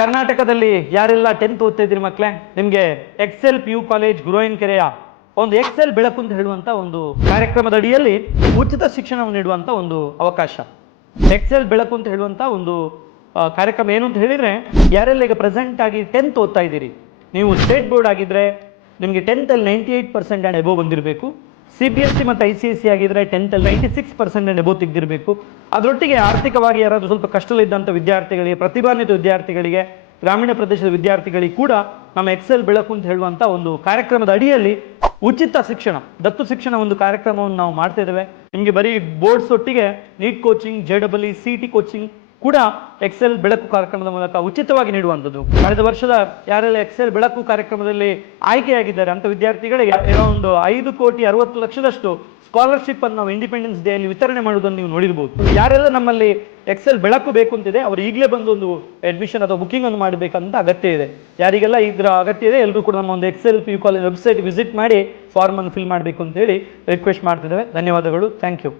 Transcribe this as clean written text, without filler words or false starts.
ಕರ್ನಾಟಕದಲ್ಲಿ ಯಾರೆಲ್ಲ 10th ಓದ್ತಾ ಇದ್ದೀರಿ ಮಕ್ಕಳೇ, ನಿಮಗೆ ಎಕ್ಸೆಲ್ PU ಕಾಲೇಜ್ ಗುರುವಾಯೂನ್ಕೆರೆಯ ಒಂದು ಎಕ್ಸೆಲ್ ಬೆಳಕು ಅಂತ ಹೇಳುವಂಥ ಒಂದು ಕಾರ್ಯಕ್ರಮದ ಅಡಿಯಲ್ಲಿ ಉಚಿತ ಶಿಕ್ಷಣವನ್ನು ನೀಡುವಂಥ ಒಂದು ಅವಕಾಶ. ಎಕ್ಸೆಲ್ ಬೆಳಕು ಅಂತ ಹೇಳುವಂಥ ಒಂದು ಕಾರ್ಯಕ್ರಮ ಏನು ಅಂತ ಹೇಳಿದರೆ, ಯಾರೆಲ್ಲ ಈಗ ಪ್ರೆಸೆಂಟ್ ಆಗಿ 10th ಓದ್ತಾ ಇದ್ದೀರಿ, ನೀವು ಸ್ಟೇಟ್ ಬೋರ್ಡ್ ಆಗಿದ್ದರೆ ನಿಮಗೆ 10th ಅಲ್ಲಿ 98% ಆ್ಯಂಡ್ ಎಬೋ ಬಂದಿರಬೇಕು. CBSE ಮತ್ತು ICSE ಆಗಿದ್ದರೆ 10th ಅಲ್ಲಿ 96% ಆ್ಯಂಡ್ ಎಬೋ ತೆಗೆದಿರಬೇಕು. ಅದರೊಟ್ಟಿಗೆ ಆರ್ಥಿಕವಾಗಿ ಯಾರಾದರೂ ಸ್ವಲ್ಪ ಕಷ್ಟದಲ್ಲಿದ್ದಂಥ ವಿದ್ಯಾರ್ಥಿಗಳಿಗೆ, ಪ್ರತಿಭಾನ್ವಿತ ವಿದ್ಯಾರ್ಥಿಗಳಿಗೆ, ಗ್ರಾಮೀಣ ಪ್ರದೇಶದ ವಿದ್ಯಾರ್ಥಿಗಳಿಗೆ ಕೂಡ ನಮ್ಮ ಎಕ್ಸೆಲ್ ಬೆಳಕು ಅಂತ ಹೇಳುವಂಥ ಒಂದು ಕಾರ್ಯಕ್ರಮದ ಅಡಿಯಲ್ಲಿ ಉಚಿತ ಶಿಕ್ಷಣ, ದತ್ತು ಶಿಕ್ಷಣ ಒಂದು ಕಾರ್ಯಕ್ರಮವನ್ನು ನಾವು ಮಾಡ್ತಾ ಇದ್ದೇವೆ. ನಿಮಗೆ ಬರೀ ಬೋರ್ಡ್ಸ್ ಒಟ್ಟಿಗೆ NEET coaching, JEE, CET coaching ಕೂಡ ಎಕ್ಸೆಲ್ ಬೆಳಕು ಕಾರ್ಯಕ್ರಮದ ಮೂಲಕ ಉಚಿತವಾಗಿ ನೀಡುವಂಥದ್ದು. ಕಳೆದ ವರ್ಷದ ಯಾರೆಲ್ಲ ಎಕ್ಸೆಲ್ ಬೆಳಕು ಕಾರ್ಯಕ್ರಮದಲ್ಲಿ ಆಯ್ಕೆಯಾಗಿದ್ದಾರೆ ಅಂತ ವಿದ್ಯಾರ್ಥಿಗಳಿಗೆ ಅರೌಂಡ್ 5,60,00,000 ಸ್ಕಾಲರ್ಶಿಪ್ ಅನ್ನು ನಾವು ಇಂಡಿಪೆಂಡೆನ್ಸ್ ಡೇ ಅಲ್ಲಿ ವಿತರಣೆ ಮಾಡುವುದನ್ನು ನೀವು ನೋಡಿರ್ಬೋದು. ಯಾರೆಲ್ಲ ನಮ್ಮಲ್ಲಿ ಎಕ್ಸೆಲ್ ಬೆಳಕು ಬೇಕು ಅಂತಿದೆ ಅವರು ಈಗಲೇ ಬಂದು ಒಂದು ಅಡ್ಮಿಷನ್ ಅಥವಾ ಬುಕಿಂಗ್ ಅನ್ನು ಮಾಡಬೇಕಂತ ಅಗತ್ಯ ಇದೆ. ಯಾರಿಗೆಲ್ಲ ಇದರ ಅಗತ್ಯ ಇದೆ ಎಲ್ಲರೂ ಕೂಡ ನಮ್ಮ ಒಂದು Excel PU college website visit ಮಾಡಿ ಫಾರ್ಮ್ ಅನ್ನು ಫಿಲ್ ಮಾಡಬೇಕು ಅಂತ ಹೇಳಿ ರಿಕ್ವೆಸ್ಟ್ ಮಾಡ್ತಿದ್ದೇವೆ. ಧನ್ಯವಾದಗಳು. Thank you.